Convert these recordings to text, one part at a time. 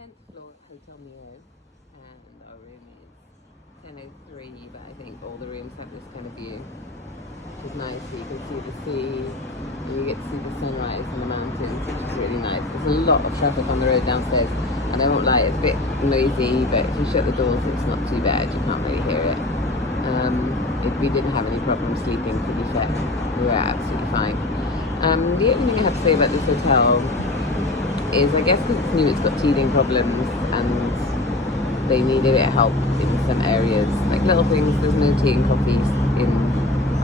10th floor of Hotel Mio, and our room is 1003, but I think all the rooms have this kind of view, which is nice. So you can see the sea, and you get to see the sunrise on the mountains, which is really nice. There's a lot of traffic on the road downstairs, and I won't lie, it's a bit noisy, but if you shut the doors, it's not too bad. You can't really hear it. If we didn't have any problem sleeping, to be fair, we were absolutely fine. The only thing I have to say about this hotel is, I guess because it's new, it's got teething problems and they need a bit of help in some areas, like little things. There's no tea and coffees in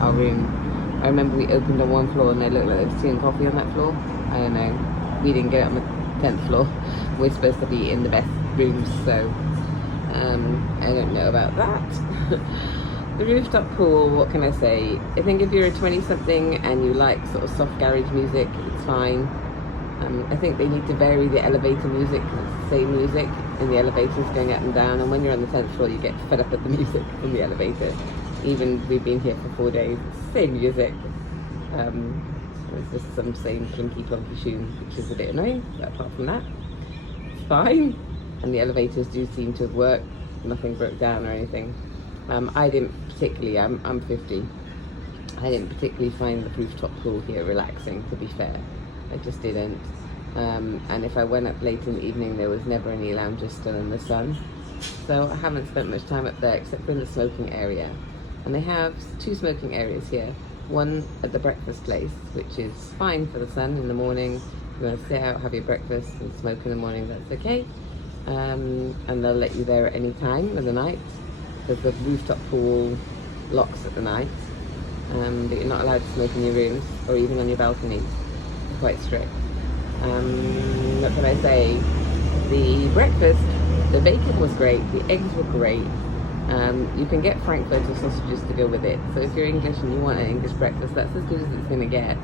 our room. I remember we opened on one floor and it looked like there was tea and coffee on that floor. I don't know, we didn't get it on the 10th floor. We're supposed to be in the best rooms, so I don't know about that. The rooftop pool, what can I say? I think if you're a 20-something and you like sort of soft garage music, it's fine. I think they need to vary the elevator music because it's the same music in the elevators going up and down, and when you're on the 10th floor you get fed up with the music in the elevator. Even we've been here for 4 days, it's the same music. It's just some same clinky plonky tune, which is a bit annoying, but apart from that, it's fine. And the elevators do seem to have worked, nothing broke down or anything. I didn't particularly, I'm 50, I didn't particularly find the rooftop pool here relaxing, to be fair. I just didn't. And if I went up late in the evening, there was never any loungers still in the sun. So I haven't spent much time up there except for in the smoking area. And they have 2 smoking areas here. One at the breakfast place, which is fine for the sun in the morning. If you want to sit out, have your breakfast and smoke in the morning, that's okay. And they'll let you there at any time of the night, because the rooftop pool locks at the night. But you're not allowed to smoke in your rooms or even on your balconies. It's quite strict. What can I say? The breakfast, the bacon was great, the eggs were great. You can get frankfurter sausages to go with it. So if you're English and you want an English breakfast, that's as good as it's going to get.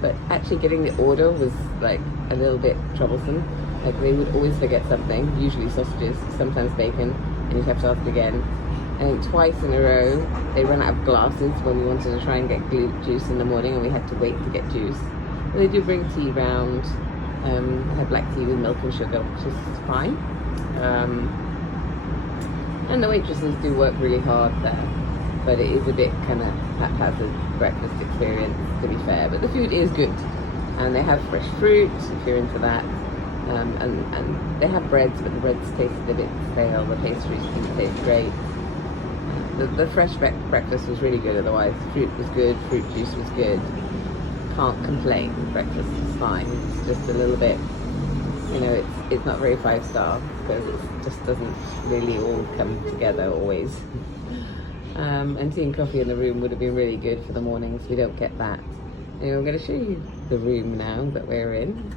But actually getting the order was like a little bit troublesome. Like they would always forget something, usually sausages, sometimes bacon, and you'd have to ask again. And twice in a row, they ran out of glasses when we wanted to try and get juice in the morning, and we had to wait to get juice. But they do bring tea round. I had black tea with milk and sugar, which is fine. And the waitresses do work really hard there, but it is a bit kind of haphazard breakfast experience, to be fair. But the food is good, and they have fresh fruit if you're into that. And they have breads, but the breads tasted a bit stale. The pastries didn't taste great. The fresh breakfast was really good otherwise. Fruit was good, fruit juice was good. Can't complain, breakfast is fine. It's just a little bit, you know, it's not very 5-star because it just doesn't really all come together always. And tea and coffee in the room would have been really good for the mornings. We don't get that. Anyway, I'm going to show you the room now that we're in.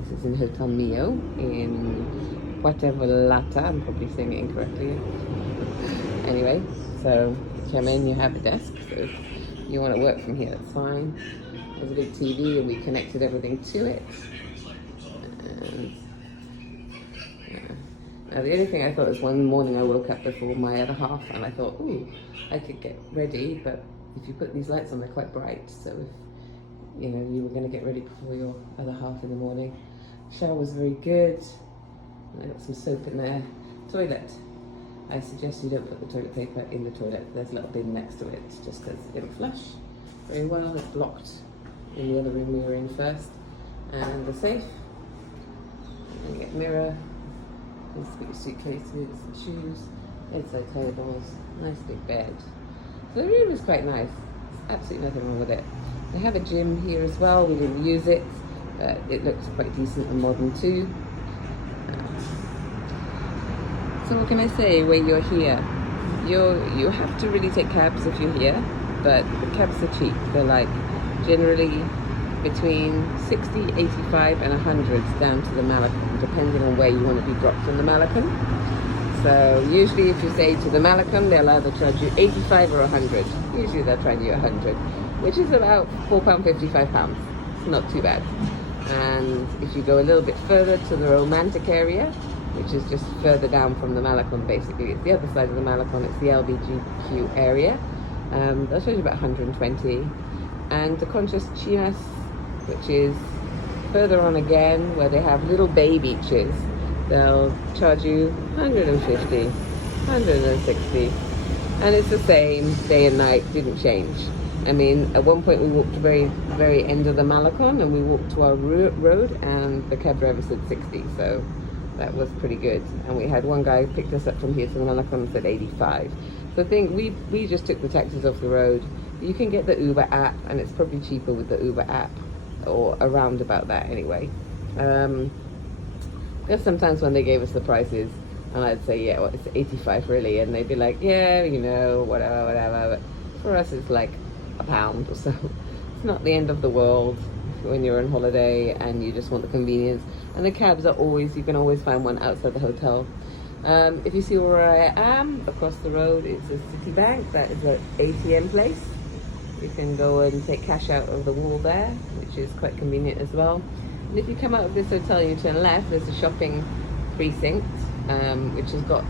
This is in Hotel Mio in Puerto I'm probably saying it incorrectly. Anyway, so come in, you have a desk, so if you want to work from here, that's fine. There's a big TV and we connected everything to it. And, now the only thing I thought was one morning I woke up before my other half and I thought, ooh, I could get ready, but if you put these lights on, they're quite bright, so if you know you were going to get ready before your other half in the morning. Shower was very good. I got some soap in there. Toilet. I suggest you don't put the toilet paper in the toilet. There's a little bin next to it, just because it didn't flush very well. It's blocked in the other room we were in first. And the safe. And you get a mirror. Just put your suitcases, shoes, bedside tables, nice big bed. So the room is quite nice. There's absolutely nothing wrong with it. They have a gym here as well. We didn't use it. It looks quite decent and modern too. So what can I say when you're here? You have to really take cabs if you're here, but the cabs are cheap. They're like generally between 60, 85 and 100 down to the Malacom, depending on where you want to be dropped in the Malacom. So usually if you say to the Malacom, they'll either charge you 85 or 100. Usually they'll charge you 100, which is about £4.50, £5. It's not too bad. And if you go a little bit further to the romantic area, which is just further down from the Malacom, basically. It's the other side of the Malacom, it's the LBGQ area. They'll charge you about 120. And the Conchas Chinas, which is further on again, where they have little bay beaches, they'll charge you 150, 160, and it's the same day and night, didn't change. I mean, at one point we walked to the very end of the Malakon, and we walked to our road, and the cab driver said 60, so that was pretty good. And we had one guy picked us up from here to the Malakon and said 85. So I think we just took the taxis off the road. You can get the Uber app, and it's probably cheaper with the Uber app, or around about that anyway. Because sometimes when they gave us the prices, and I'd say, yeah, well, it's 85 really, and they'd be like, yeah, you know, whatever. But for us, it's like £1 or so. It's not the end of the world when you're on holiday and you just want the convenience. And the cabs are always, you can always find one outside the hotel. If you see where I am, across the road, it's a Citibank. That is an ATM place. You can go and take cash out of the wall there, which is quite convenient as well. And if you come out of this hotel and you turn left, there's a shopping precinct, which has got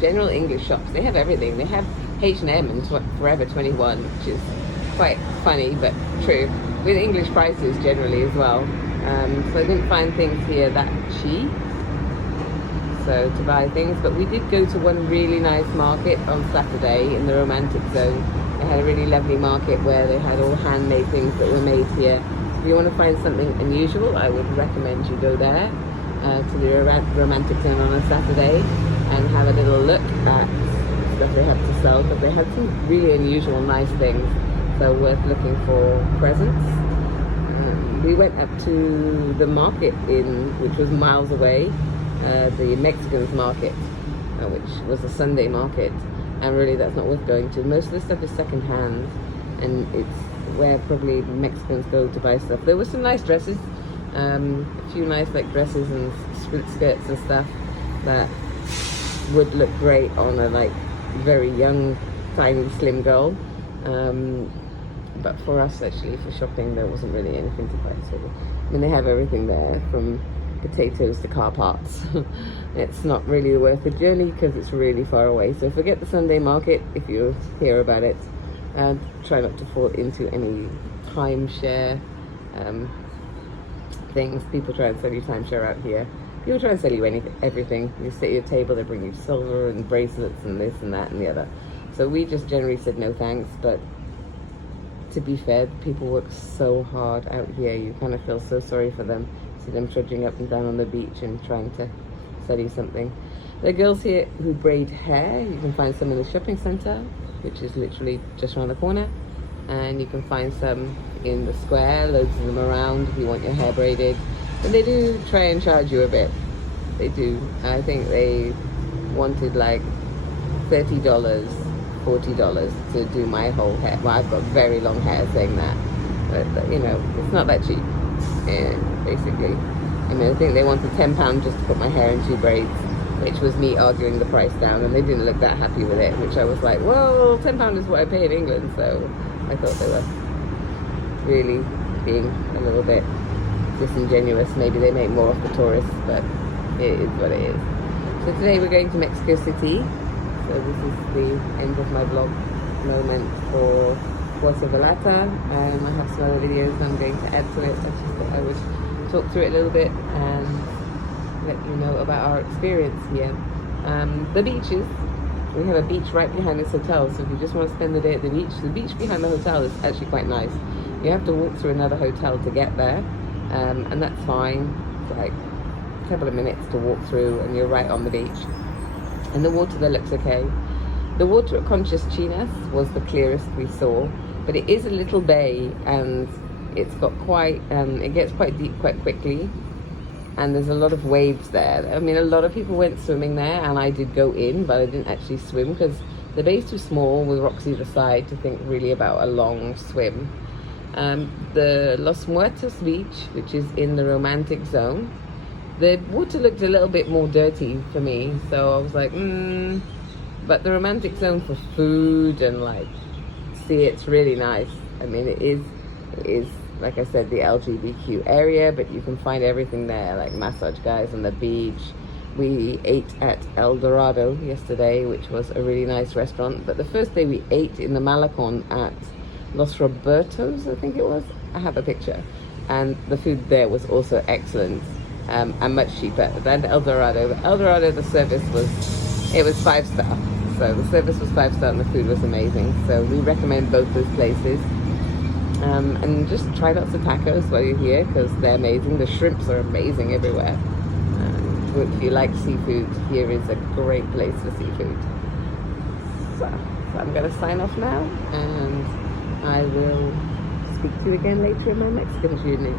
general English shops. They have everything. They have H&M and Forever 21, which is quite funny but true, with English prices generally as well. So I didn't find things here that cheap, so to buy things, but we did go to one really nice market on Saturday in the romantic zone. They had a really lovely market where they had all handmade things that were made here. If you want to find something unusual, I would recommend you go there to the romantic zone on a Saturday and have a little look at stuff they have to sell, because they had some really unusual nice things, so worth looking for presents. We went up to the market which was miles away, the Mexicans market, which was a Sunday market, and really that's not worth going to. Most of the stuff is second hand, and it's where probably Mexicans go to buy stuff. There were some nice dresses, a few nice like dresses and split skirts and stuff that would look great on a like very young, tiny, slim girl. But for us, actually, for shopping, there wasn't really anything to buy. So, I mean, they have everything there, from potatoes to car parts. It's not really worth the journey because it's really far away. So forget the Sunday market if you hear about it, and try not to fall into any timeshare things. People try and sell you timeshare out here. People try and sell you everything. You sit at your table, they bring you silver and bracelets and this and that and the other. So we just generally said no thanks. But to be fair, people work so hard out here. You kind of feel so sorry for them. See them trudging up and down on the beach and trying to sell you something. There are girls here who braid hair. You can find some in the shopping centre, which is literally just around the corner. And you can find some in the square, loads of them around if you want your hair braided. But they do try and charge you a bit. They do. I think they wanted like $30, $40 to do my whole hair. Well, I've got very long hair, saying that. But you know, it's not that cheap, basically. I mean, I think they wanted £10 just to put my hair in 2 braids, which was me arguing the price down, and they didn't look that happy with it, which I was like, well, £10 is what I pay in England, so I thought they were really being a little bit disingenuous. Maybe they make more off the tourists, but it is what it is. So today we're going to Mexico City. So this is the end of my vlog moment for Puerto Vallarta. I have some other videos I'm going to add to it. I just thought I would talk through it a little bit and let you know about our experience here. The beaches. We have a beach right behind this hotel, so if you just want to spend the day at the beach behind the hotel is actually quite nice. You have to walk through another hotel to get there, and that's fine. It's like a couple of minutes to walk through and you're right on the beach. And the water there looks okay. The water at Conchas Chinas was the clearest we saw, but it is a little bay, and it's got quite, it gets quite deep quite quickly, and there's a lot of waves there. I mean, a lot of people went swimming there, and I did go in, but I didn't actually swim because the bay's too small with rocks either side to think really about a long swim. The Los Muertos beach, which is in the romantic zone, the water looked a little bit more dirty for me, so I was like, but the romantic zone for food and like, see, it's really nice. I mean, it is like I said, the LGBTQ area, but you can find everything there, like massage guys on the beach. We ate at El Dorado yesterday, which was a really nice restaurant, but the first day we ate in the Malacon at Los Robertos, I think it was. I have a picture, and the food there was also excellent. and much cheaper than El Dorado. El Dorado, the service was 5-star. So the service was 5-star and the food was amazing. So we recommend both those places. And just try lots of tacos while you're here because they're amazing. The shrimps are amazing everywhere. If you like seafood, here is a great place for seafood. So I'm going to sign off now, and I will speak to you again later in my Mexican journey.